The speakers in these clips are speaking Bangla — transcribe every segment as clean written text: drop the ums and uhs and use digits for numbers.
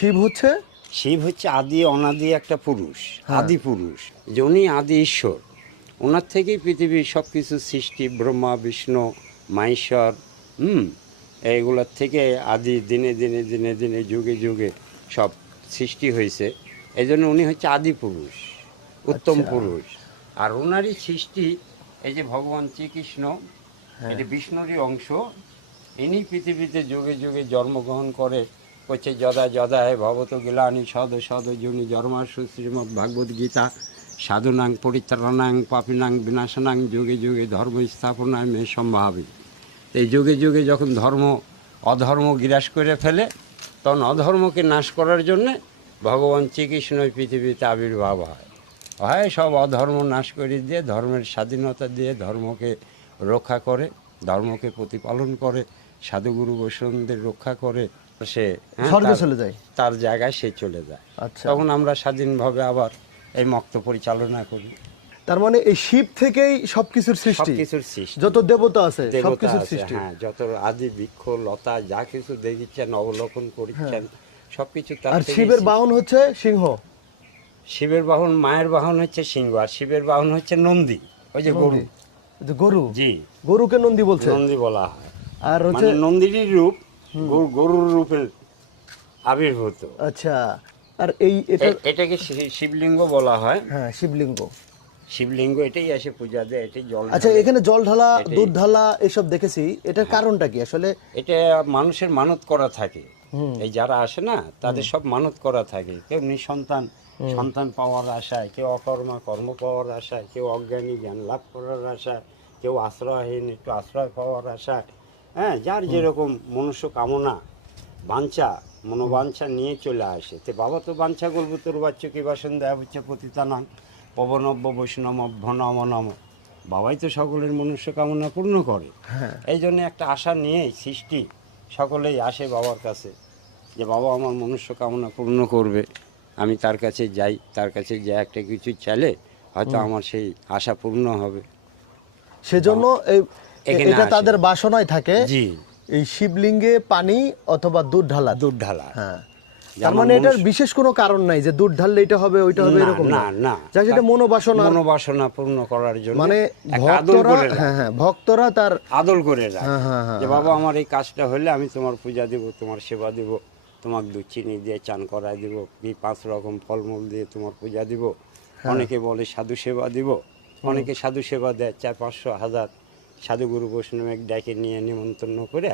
শিব হচ্ছে শিব হচ্ছে আদি অনাদি একটা পুরুষ, আদি পুরুষ, যে উনি আদি ঈশ্বর। ওনার থেকেই পৃথিবীর সব কিছু সৃষ্টি, ব্রহ্মা বিষ্ণু মাহেশ্বর, এইগুলোর থেকে আদি দিনে দিনে দিনে দিনে যুগে যুগে সব সৃষ্টি হয়েছে। এই জন্য উনি হচ্ছে আদি পুরুষ, উত্তম পুরুষ। আর ওনারই সৃষ্টি এই যে ভগবান শ্রীকৃষ্ণ, এটি বিষ্ণুরই অংশ। ইনি পৃথিবীতে যুগে যুগে জন্মগ্রহণ করে করছে যদা যদা হে ভবত গিলানি সদ সদ জুনি জন্মাসু শ্রীমদ্ ভাগবত গীতা সাধুনাং পরিত্রাণাং পাপিনাং বিনাশনাং যুগে যুগে ধর্ম স্থাপনায় মে সম্ভাবী। এই যুগে যুগে যখন অধর্ম গ্রাস করে ফেলে, তখন অধর্মকে নাশ করার জন্যে ভগবান শ্রীকৃষ্ণ পৃথিবীতে আবির্ভাব হয় সব অধর্ম নাশ করে দিয়ে ধর্মের স্বাধীনতা দিয়ে ধর্মকে রক্ষা করে, ধর্মকে প্রতিপালন করে, সাধুগুরু বৈষ্ণবদের রক্ষা করে। সে স্বর্গে চলে যায়, তার জায়গায় সে চলে যায়। আচ্ছা। তখন আমরা স্বাধীনভাবে আবার এই মক্ত পরিচালনা করি। তার মানে এই শিব থেকেই সবকিছুর সৃষ্টি, সবকিছুর সৃষ্টি, যত দেবতা আছে দেবতা সবকিছুর আছে, সৃষ্টি। হ্যাঁ, যত আদি বৃক্ষ লতা যা কিছু দেখিচ্ছেন অবলোকন করছেন সবকিছু তার আর থেকেই শিবের সৃষ্টি। বাহন হচ্ছে সিংহ, শিবের বাহন, মায়ের বাহন হচ্ছে সিংহ, আর শিবের বাহন হচ্ছে নন্দী, ওই যে গরু। যে গরু, জি, গরুকে নন্দী বলছে। নন্দী বলা হয়। আর হচ্ছে মানে নন্দীরই রূপ, গরুর রূপে আবির্ভূত। আচ্ছা, আর এটা এটাকে শিবলিঙ্গ বলা হয়। হ্যাঁ, শিবলিঙ্গ। শিবলিঙ্গ এটাই আসে পূজা দেয়, এটাই জল আচ্ছা, ঢালে। এখানে জল ঢালা, এটাই- দুধ ঢালা এসব দেখেছি, এটার কারণটা কি আসলে? এটা মানুষের মানত করা থাকে। এই যারা আসে না, তাদের সব মানত করা থাকে। কেউ নিঃসন্তান, সন্তান পাওয়ার আশায়, কেউ অকর্মা কর্ম পাওয়ার আশায়, কেউ অজ্ঞানী জ্ঞান লাভ করার আশায়, কেউ আশ্রয়হীন একটু আশ্রয় পাওয়ার আশায়। হ্যাঁ, যার যেরকম মনুষ্য কামনা বাঞ্ছা মনোবাঞ্ছা নিয়ে চলে আসে। তো বাবা তো বাঞ্ছা করবো তোর বাচ্চা কি বাসন দেয়া হচ্ছে পতিতানাং পবনব্য বৈষ্ণব নম নম। বাবাই তো সকলের মনুষ্য কামনা পূর্ণ করে। এই জন্য একটা আশা নিয়েই সৃষ্টি, সকলেই আসে বাবার কাছে যে বাবা আমার মনুষ্য কামনা পূর্ণ করবে। আমি তার কাছে যাই, তার কাছে যে একটা কিছু চাইলে হয়তো আমার সেই আশা পূর্ণ হবে। সেজন্য এখানে এটা আসে। তাদের বাসনায় থাকে। জি, এই শিবলিঙ্গে পানি অথবা দুধ ঢালা। দুধ ঢালা। হ্যাঁ, যে তার আমার মানে এটার মনুষ্য- বিশেষ কোনো কারণ নাই যে দুধ ঢাললে এটা হবে ওইটা হবে, না, এরকম না, না। যা সেটা মনোবাসনা, মনোবাসনা পূর্ণ করার জন্য মানে একটা আদর ভক্তরা, করে রাখে। হ্যাঁ, ভক্তরা তার আদর করে রাখে হ্যাঁ, হ্যাঁ, হ্যাঁ, যে বাবা আমার এই কাজটা হলে আমি তোমার পূজা দেব, তোমার সেবা দেব, তোমাকে দুধ চিনি দিয়ে চান করায় দেব, কি 5 রকম ফলমূল দিয়ে তোমার পূজা দিব। অনেকে বলে সাধু সেবা দিব, অনেকে সাধু সেবা দেয় 400-500 সাধুগুরু বৈষ্ণব ডেকে নিয়ে নিমন্ত্রণ করে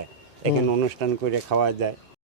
এখানে অনুষ্ঠান করে খাওয়া দেয়।